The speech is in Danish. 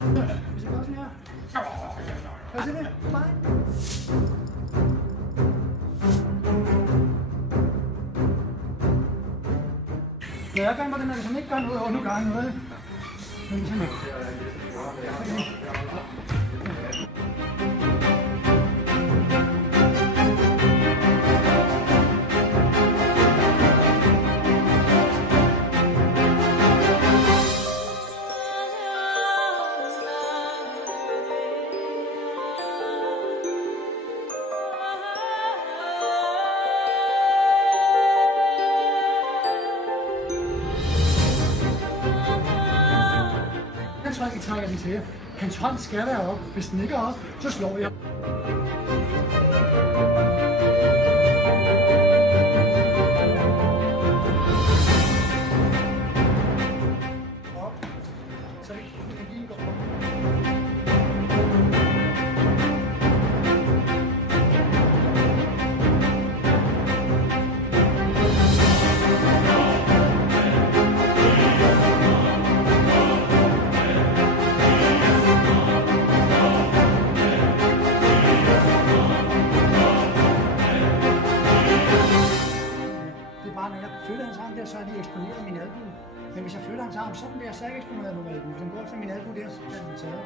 Hvis jeg gør sådan her. Kan du se det? Nej. Når jeg gør den her, hvis han ikke gør noget, og nu gør han noget. Men hvis han ikke. Jeg trækker den til. Hans hånd skal være op. Hvis den ikke er op, så slår jeg. Op. Så energien går op. Når jeg flytter hans arm der, så er de eksponeret min albue. Men hvis jeg flytter hans arm sådan der, så er jeg ikke eksponeret min albue. Hvis han går efter min albue der, så er den taget.